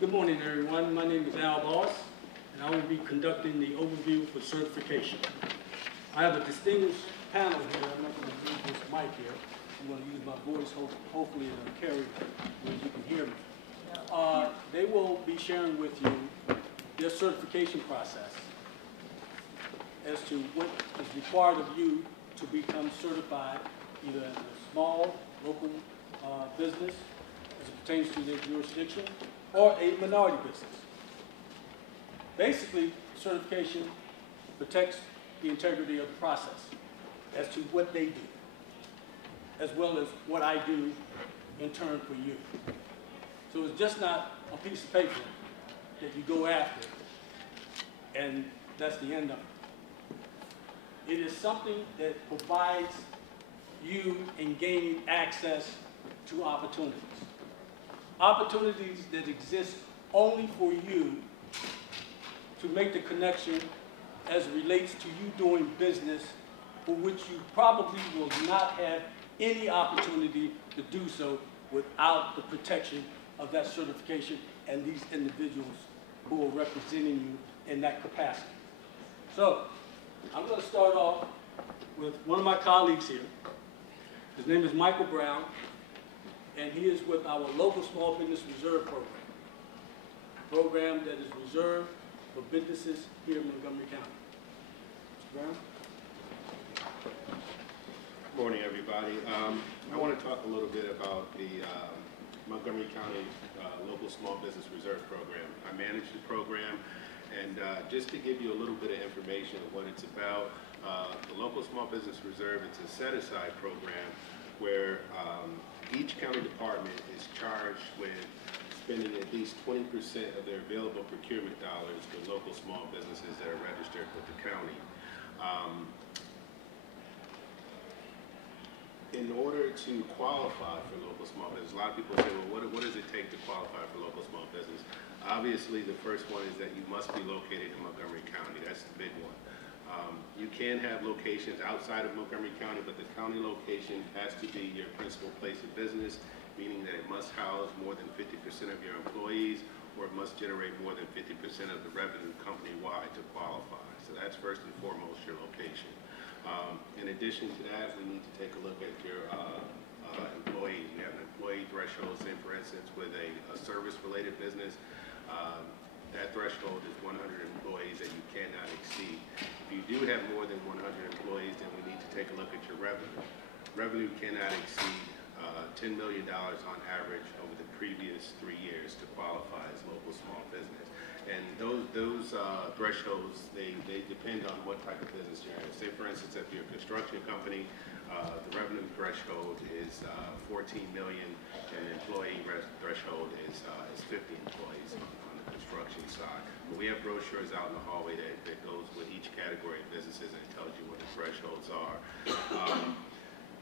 Good morning, everyone. My name is Al Boss, and I will be conducting the overview for certification. I have a distinguished panel here. I'm not going to use this mic here. I'm going to use my voice. Hopefully it'll carry where you can hear me. They will be sharing with you their certification process as to what is required of you to become certified, either as a small, local business, as it pertains to their jurisdiction, or a minority business. Basically, certification protects the integrity of the process as to what they do, as well as what I do in turn for you. So it's just not a piece of paper that you go after, and that's the end of it. It is something that provides you in gaining access to opportunities. Opportunities that exist only for you to make the connection as it relates to you doing business for which you probably will not have any opportunity to do so without the protection of that certification and these individuals who are representing you in that capacity. So, I'm going to start off with one of my colleagues here. His name is Michael Brown, and he is with our local Small Business Reserve program. A program that is reserved for businesses here in Montgomery County. Mr. Brown? Good morning, everybody. I want to talk a little bit about the Montgomery County Local Small Business Reserve Program. I manage the program, and just to give you a little bit of information of what it's about, the Local Small Business Reserve, it's a set-aside program where each county department is charged with spending at least 20% of their available procurement dollars with local small businesses that are registered with the county. In order to qualify for local small business, a lot of people say, well, what does it take to qualify for local small business? Obviously, the first one is that you must be located in Montgomery County. That's the big one. You can have locations outside of Montgomery County, but the county location has to be your principal place of business, meaning that it must house more than 50% of your employees, or it must generate more than 50% of the revenue company-wide to qualify. So that's first and foremost your location. In addition to that, we need to take a look at your employees. We have an employee threshold, say for instance, with a service-related business. That threshold is 100 employees that you cannot exceed. If you do have more than 100 employees, then we need to take a look at your revenue. Revenue cannot exceed $10 million on average over the previous 3 years to qualify as local small business. And those thresholds, they depend on what type of business you're in. Say for instance, if you're a construction company, the revenue threshold is 14 million, and the employee threshold is 50 employees on the construction side. But we have brochures out in the hallway that goes with each category of businesses and tells you what the thresholds are.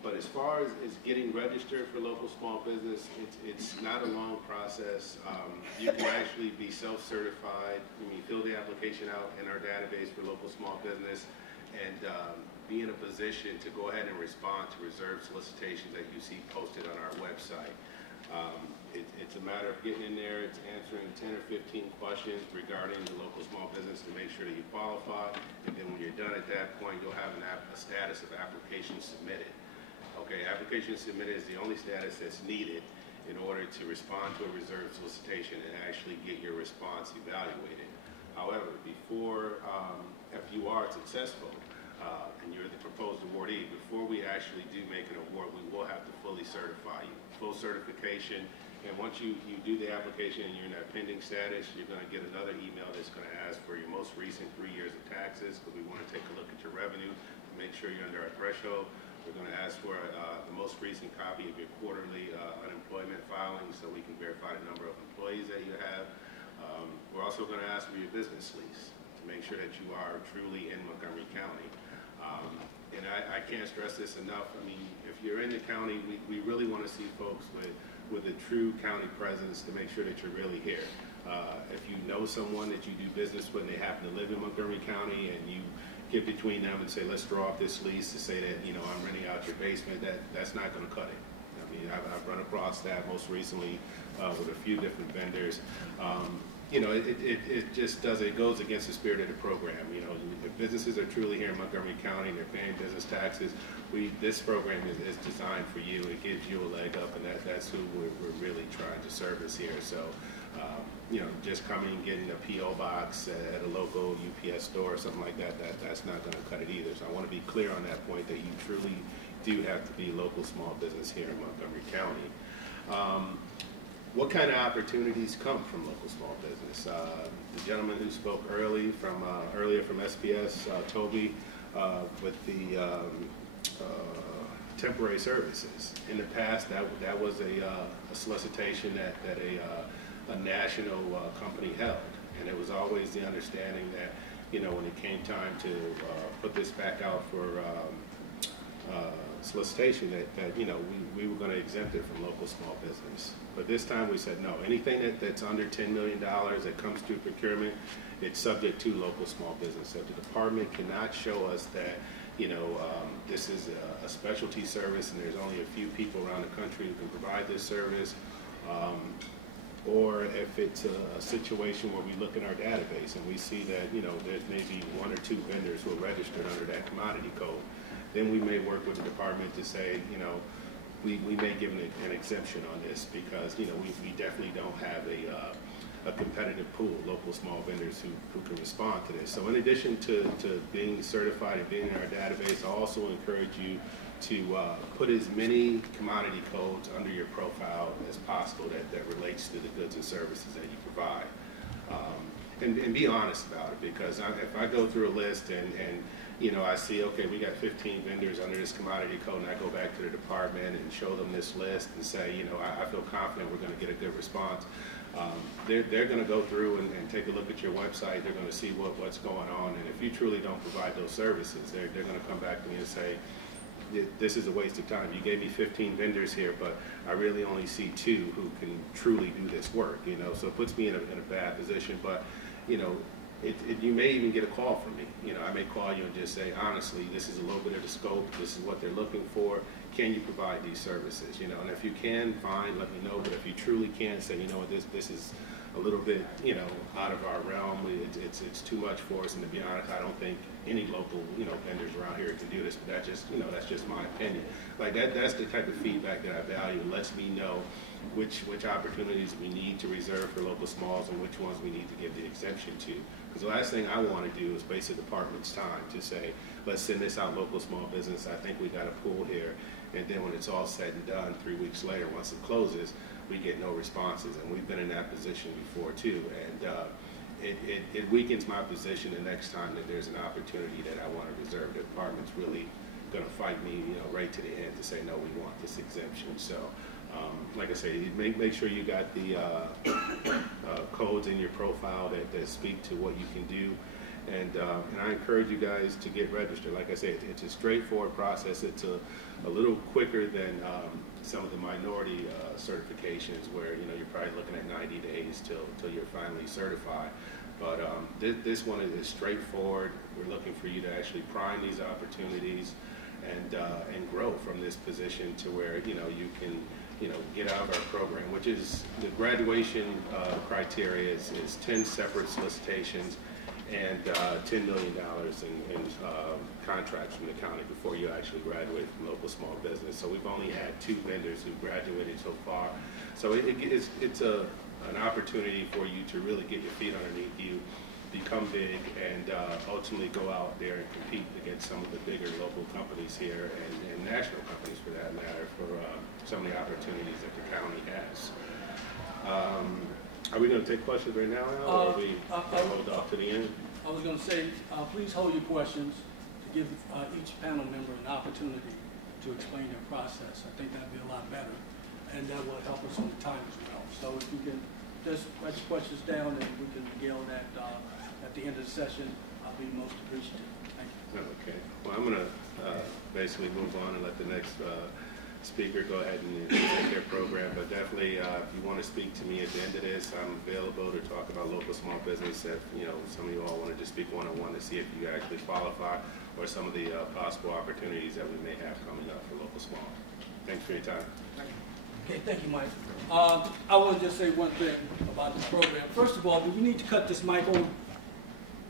But as far as getting registered for local small business, it's not a long process. You can actually be self-certified. You fill the application out in our database for local small business and be in a position to go ahead and respond to reserved solicitations that you see posted on our website. It's a matter of getting in there, it's answering 10 or 15 questions regarding the local small business to make sure that you qualify, and then when you're done at that point, you'll have a status of application submitted. Okay, application submitted is the only status that's needed in order to respond to a reserved solicitation and actually get your response evaluated. However, before, if you are successful and you're the proposed awardee, before we actually do make an award, we will have to fully certify you. Full certification, and once you do the application and you're in that pending status, you're going to get another email that's going to ask for your most recent 3 years of taxes, because we want to take a look at your revenue to make sure you're under our threshold. We're going to ask for the most recent copy of your quarterly unemployment filing so we can verify the number of employees that you have. We're also going to ask for your business lease to make sure that you are truly in Montgomery County. And I can't stress this enough. I mean, if you're in the county, we really want to see folks with a true county presence to make sure that you're really here. If you know someone that you do business with and they happen to live in Montgomery County and you get between them and say, let's draw up this lease to say that, you know, I'm renting out your basement, that's not going to cut it. I mean, I've run across that most recently with a few different vendors. You know, it just it goes against the spirit of the program. You know, if businesses are truly here in Montgomery County and they're paying business taxes, this program is designed for you. It gives you a leg up, and that's who we're really trying to service here. So, you know, just coming and getting a P.O. box at a local UPS store or something like that's not going to cut it either. So I want to be clear on that point, that you truly do have to be local small business here in Montgomery County. What kind of opportunities come from local small business? The gentleman who spoke earlier from SPS, Toby, with the temporary services. In the past, that was a solicitation that a national company held, and it was always the understanding that, you know, when it came time to put this back out for solicitation, that you know, we were going to exempt it from local small business. But this time we said no. Anything that's under $10 million that comes through procurement, it's subject to local small business. So the department cannot show us that, you know, this is a specialty service and there's only a few people around the country who can provide this service, or if it's a situation where we look at our database and we see that, you know, there's maybe 1 or 2 vendors who are registered under that commodity code, then we may work with the department to say, you know, we may give an exemption on this, because, you know, we definitely don't have a competitive pool of local small vendors who can respond to this. So in addition to being certified and being in our database, I also encourage you to put as many commodity codes under your profile as possible that relates to the goods and services that you provide. And be honest about it, because if I go through a list and you know, I see, okay, we got 15 vendors under this commodity code, and I go back to the department and show them this list and say, you know, I feel confident we're going to get a good response. They're going to go through and take a look at your website. They're going to see what's going on, and if you truly don't provide those services, they're going to come back to me and say, this is a waste of time. You gave me 15 vendors here, but I really only see 2 who can truly do this work, you know, so it puts me in a bad position. But, you know, you may even get a call from me. You know, I may call you and just say, honestly, this is a little bit of the scope, this is what they're looking for, can you provide these services? You know, and if you can, fine, let me know. But if you truly can't, say, you know what, this is a little bit, you know, out of our realm, it's too much for us. And to be honest, I don't think any local, you know, vendors around here can do this. But that's just, you know, that's just my opinion. Like that's the type of feedback that I value. It lets me know which opportunities we need to reserve for local smalls and which ones we need to give the exemption to. Because the last thing I want to do is waste the department's time to say, let's send this out local small business. I think we got a pool here. And then when it's all said and done, 3 weeks later, once it closes, we get no responses. And we've been in that position before too. And it weakens my position the next time that there's an opportunity that I want to reserve. The department's really going to fight me, you know, right to the end to say, no, we want this exemption. So, like I say, make sure you got the codes in your profile that speak to what you can do. And I encourage you guys to get registered. Like I said, it's a straightforward process. It's a little quicker than some of the minority certifications, where, you know, you're probably looking at 90 days till you're finally certified. But this one is straightforward. We're looking for you to actually prime these opportunities and grow from this position to where, you know, you can, you know, get out of our program, which is the graduation criteria is 10 separate solicitations and $10 million in contracts from the county before you actually graduate from local small business. So we've only had 2 vendors who graduated so far. So it's an opportunity for you to really get your feet underneath you, become big, and ultimately go out there and compete against some of the bigger local companies here and national companies, for that matter, for some of the opportunities that the county has. Are we going to take questions right now, Al, or are we hold off to the end? I was going to say, please hold your questions to give each panel member an opportunity to explain their process. I think that'd be a lot better, and that will help us on the time as well. So if you can just write your questions down, and we can regale that at the end of the session, I'll be most appreciative. Thank you. Okay. Well, I'm going to basically move on and let the next speaker go ahead and take their program. But definitely, if you want to speak to me at the end of this, I'm available to talk about local small business. If, you know, some of you all want to just speak one-on-one to see if you actually qualify, or some of the possible opportunities that we may have coming up for local small. Thanks for your time. Thank you. Okay, thank you, Mike. I want to just say one thing about this program. First of all, do we need to cut this mic on?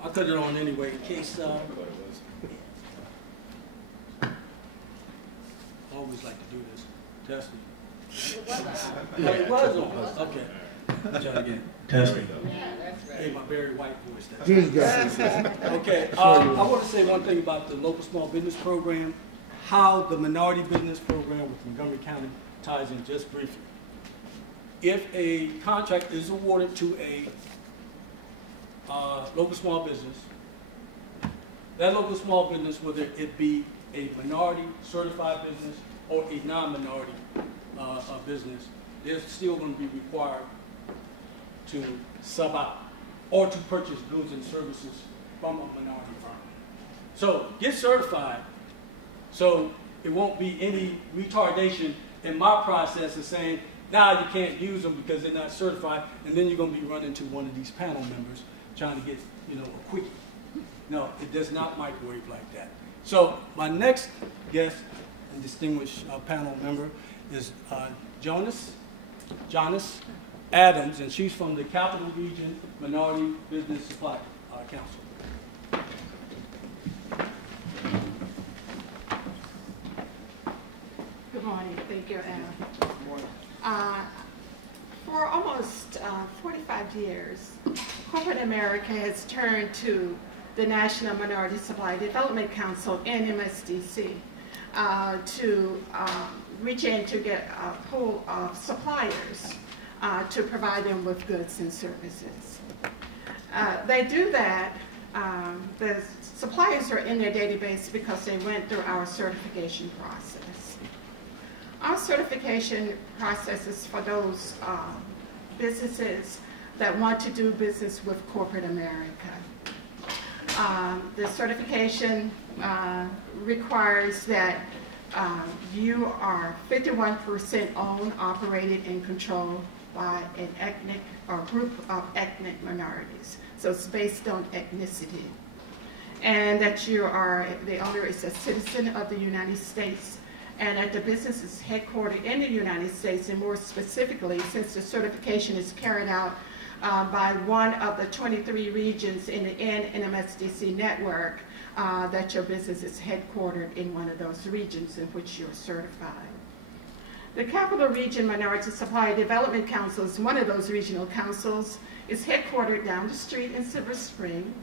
I'll cut it on anyway in case. I always like to do this. Testing. It was on. Okay. Let's try it again. Testing. Hey, my very white voice. Okay. I want to say one thing about the local small business program, how the minority business program with Montgomery County ties in just briefly. If a contract is awarded to a local small business, that local small business, whether it be a minority certified business or a non-minority business, they're still going to be required to sub out or to purchase goods and services from a minority firm. So get certified so it won't be any retardation in my process of saying, now you can't use them because they're not certified, and then you're going to be running to one of these panel members trying to get, a quickie. No, it does not microwave like that. So my next guest and distinguished panel member is Jonas Adams, and she's from the Capital Region Minority Business Supply Council. Good morning. Thank you, Anna. For almost 45 years, corporate America has turned to the National Minority Supply Development Council, NMSDC, to reach in to get a pool of suppliers to provide them with goods and services. They do that. The suppliers are in their database because they went through our certification process. Our certification process is for those businesses that want to do business with corporate America. The certification requires that you are 51% owned, operated, and controlled by an ethnic or group of ethnic minorities. So it's based on ethnicity. And that you are, the owner is a citizen of the United States, and that the business is headquartered in the United States, and more specifically, since the certification is carried out by one of the 23 regions in the NMSDC network, that your business is headquartered in one of those regions in which you're certified. The Capital Region Minority Supply Development Council is one of those regional councils. It's headquartered down the street in Silver Spring.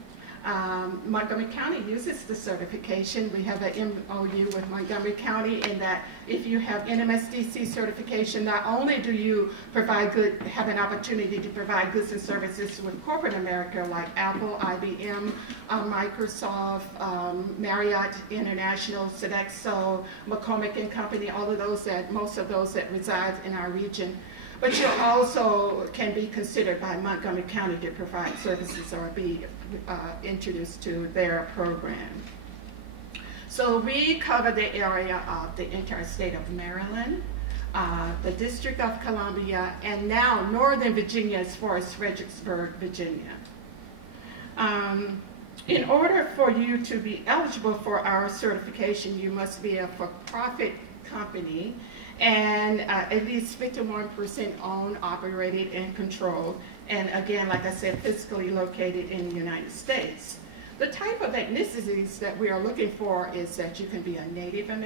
Montgomery County uses the certification. We have an MOU with Montgomery County in that if you have NMSDC certification, not only do you have an opportunity to provide goods and services with corporate America like Apple, IBM, Microsoft, Marriott International, Sodexo, McCormick and Company, all of those most of those that reside in our region. But you also can be considered by Montgomery County to provide services or be introduced to their program. So we cover the area of the entire state of Maryland, the District of Columbia, and now Northern Virginia as far as Fredericksburg, Virginia. In order for you to be eligible for our certification, you must be a for-profit company and at least 51% owned, operated, and controlled. And again, like I said, physically located in the United States. The type of ethnicities that we are looking for is that you can be a Native American,